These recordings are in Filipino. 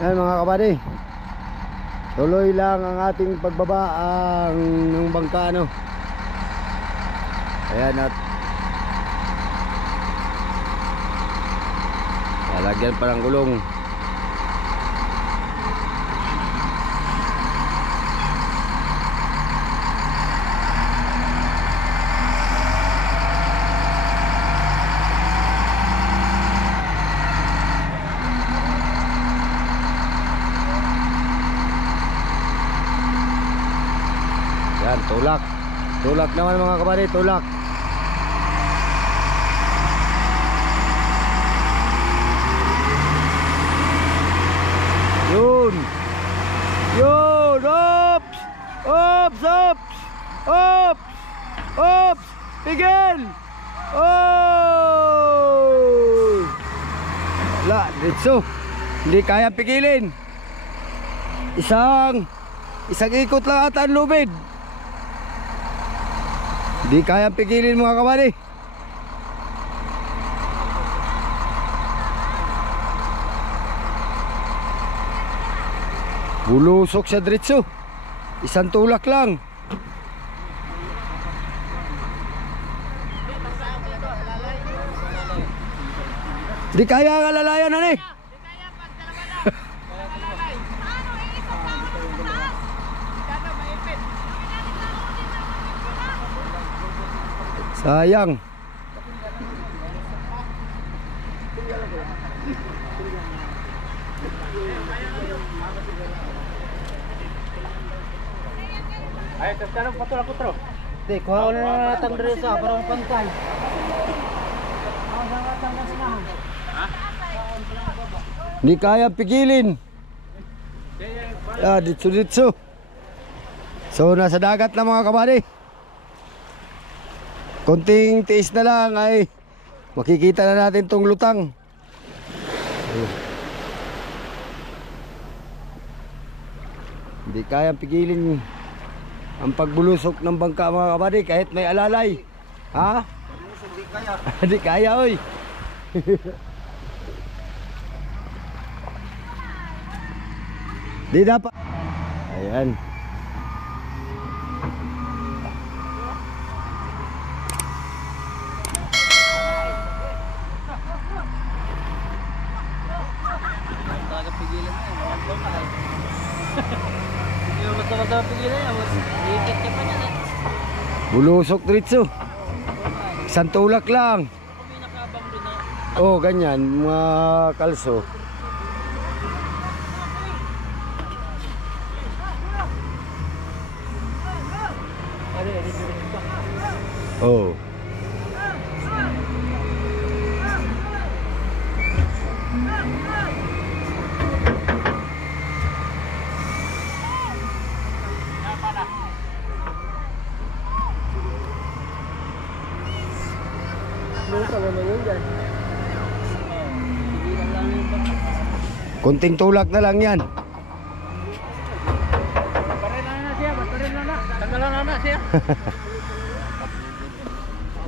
Yan mga kabady, tuloy lang ang ating pagbaba ng bangka, ano. Ayan, at lalagyan pa ng gulong. Yan, tulak. Tulak naman mga kabady, tulak. Yun. Yun, ops. Ops, ops. Ops. Ops. Pigil. Oh. Wala, ditso. Hindi kaya pigilin. Isang ikot lang ata ang lubid. Di kaya pigilin mga kabady. Bulusok siya diretso. Isang tulak lang. Di kaya ang alalayan na ni. Sayang. Ay, sekarang patro. Di, kuha ko na natang dresa para mapantay. Ako sa natang kasinahan. Di kaya pigilin. Ditso. So nasa dagat na mga kabady. Konting tiis na lang ay makikita na natin tong lutang. Hindi kaya pigilin ang pagbulusok ng bangka mga kabady kahit may alalay. Ha? Hindi kaya. Hindi kaya oy. Di dapat. Ayan. Talaga pigilan na yun. Hindi mo basta pigilan yan. Iikit ka pa niyan. Bulusok diretso. Isang tulak lang. May nakabang doon na. Oh, ganyan mga kalso. Oh. Kunting tulak na lang yan. Baterin na siya. Tanggalan na siya.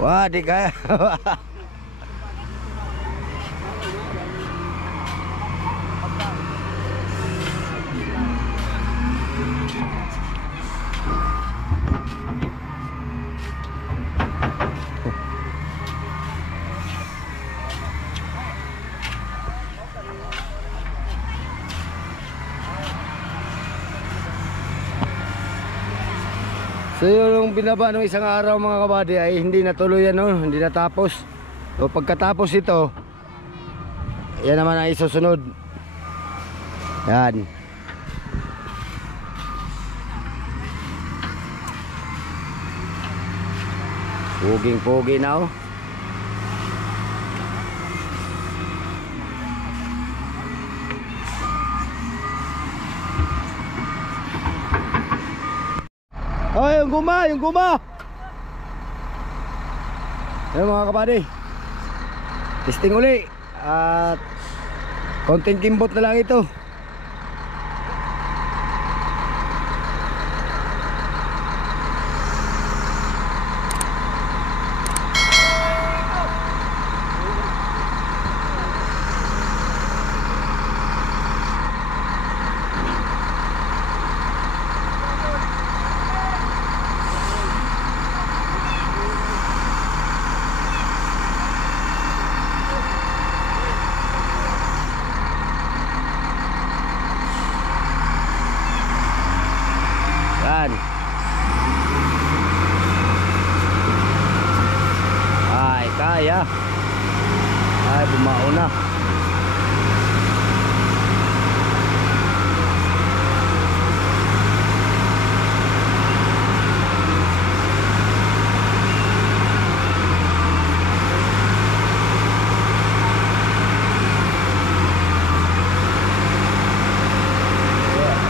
Wah, di kaya. So yung binaba ng isang araw mga kabady ay hindi natuloy yan, no? Hindi natapos. So pagkatapos ito, yan naman ang isusunod. Yan. Puging-pugi na, oh. Oh, yung guma. Ayan mga kabady, testing uli. At konting kimbot na lang ito. na. Ay, bumao na.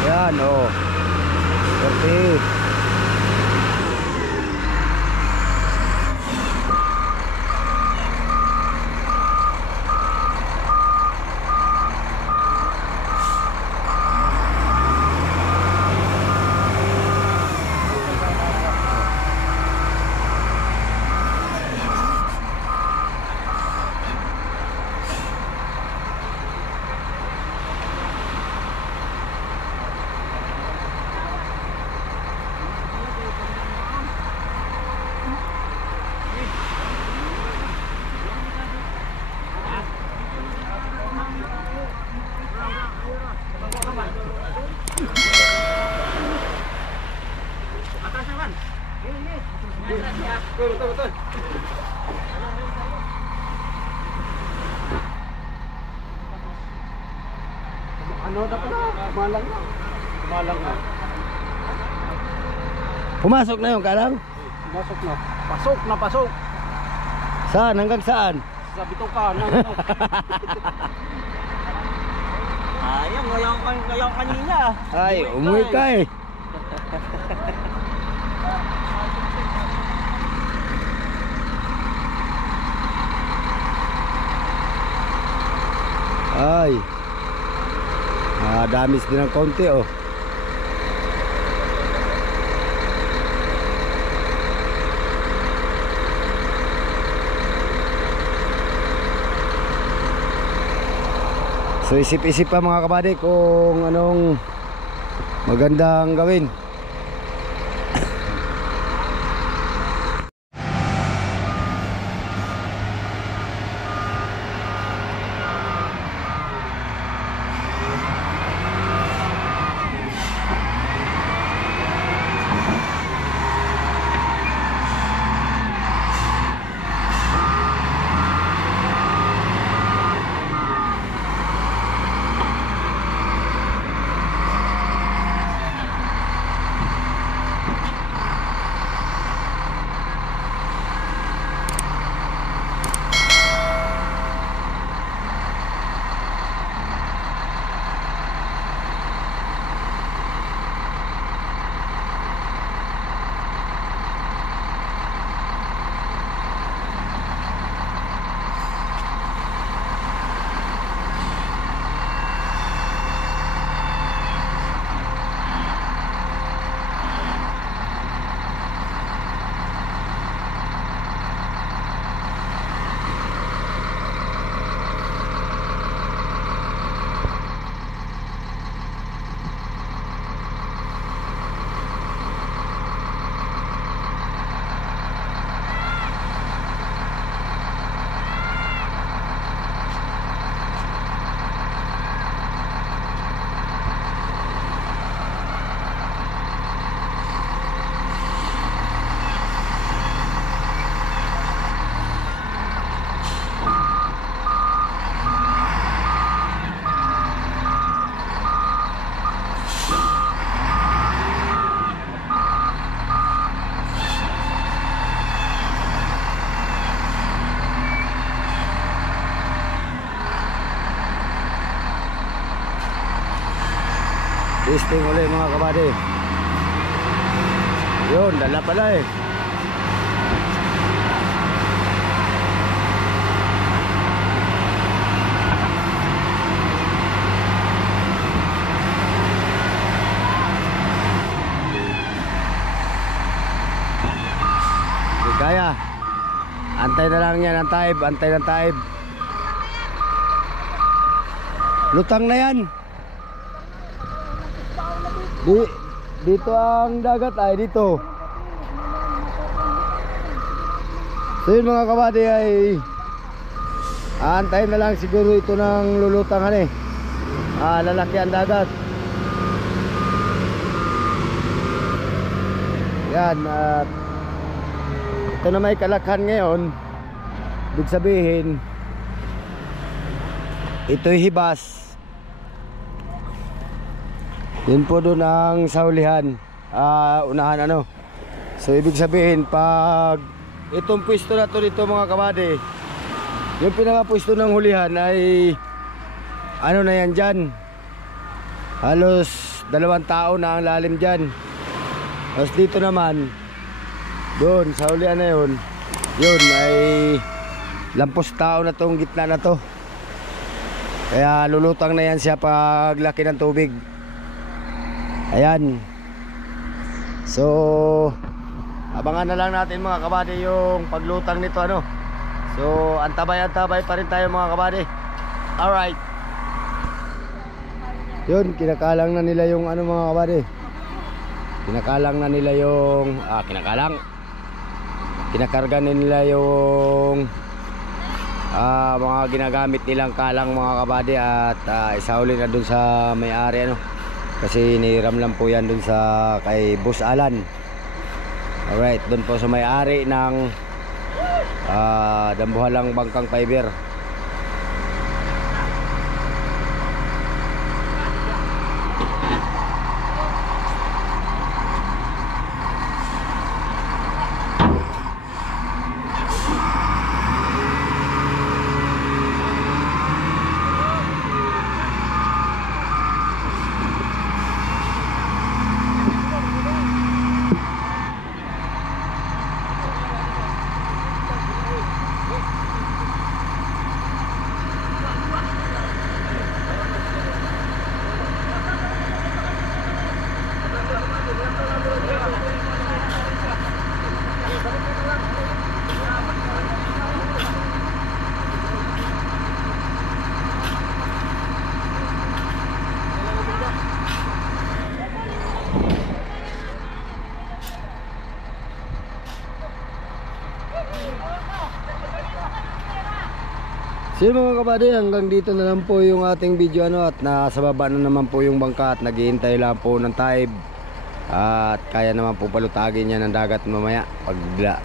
Yan, oh. 40. Betul. Ano na pala? Kumalang na. Kumalang na. Pumasok na yung kalang? Pasok na. Pasok na, pasok. Saan? Hanggang saan? Sa bituka na. Ayun, ngayon kanina. Ay, umuwi ka eh. Ay, damis din ng konti oh. So isip-isip pa mga kabady kung anong magandang gawin. Testing ulit mga kabady. Yun, dala pala eh. Hindi kaya. Antay na lang yan ang taib. Antay ng taib. Lutang na yan. Dito ang dagat ay dito. So yun mga kabady ay aantayin na lang siguro ito ng lulutangan eh. Lalaki ang dagat. Yan at ito na may kalakhan ngayon. ibig sabihin ito'y hibas. Yun po doon ang saulihan, unahan ano. So ibig sabihin pag itong pwesto na to dito mga kabady, yung pinaka-pwesto ng hulihan ay ano na yan dyan, halos 2 tao na ang lalim dyan. Tapos dito naman doon sa hulihan na yun, yun ay lampos tao na tong gitna na to. Kaya lulutang na yan siya pag laki ng tubig. Ayan. So abangan na lang natin mga kabady yung paglutang nito ano. So antabay-antabay pa rin tayo mga kabady. Alright. Yun, kinakalang na nila yung ano mga kabady. Kinakalang na nila yung kinakarga na nila yung mga ginagamit nilang kalang mga kabady. At isauli na dun sa may-ari ano. Kasi niram lang po yan dun sa kay Boss Alan. Alright, dun po sa may-ari ng Dambuhalang Bangkang Fiber. So mga kabady, hanggang dito na lang po yung ating video ano, at nasa baba na naman po yung bangka at naghihintay lang po ng taib. At kaya naman po palutagin niya ng dagat mamaya pag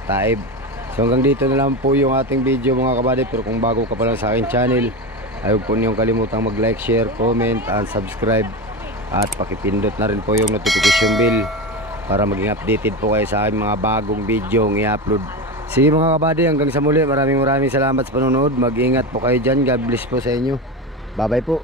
taib. So hanggang dito na lang po yung ating video mga kabady. Pero kung bago ka pa lang sa aking channel, ay huwag po niyong kalimutang mag like, share, comment and subscribe. At pakipindot na rin po yung notification bell para maging updated po kayo sa aking mga bagong video ng i-upload. Sige mga kabady, hanggang sa muli, maraming salamat sa panonood. Mag-ingat po kayo dyan. God bless po sa inyo. Bye bye po.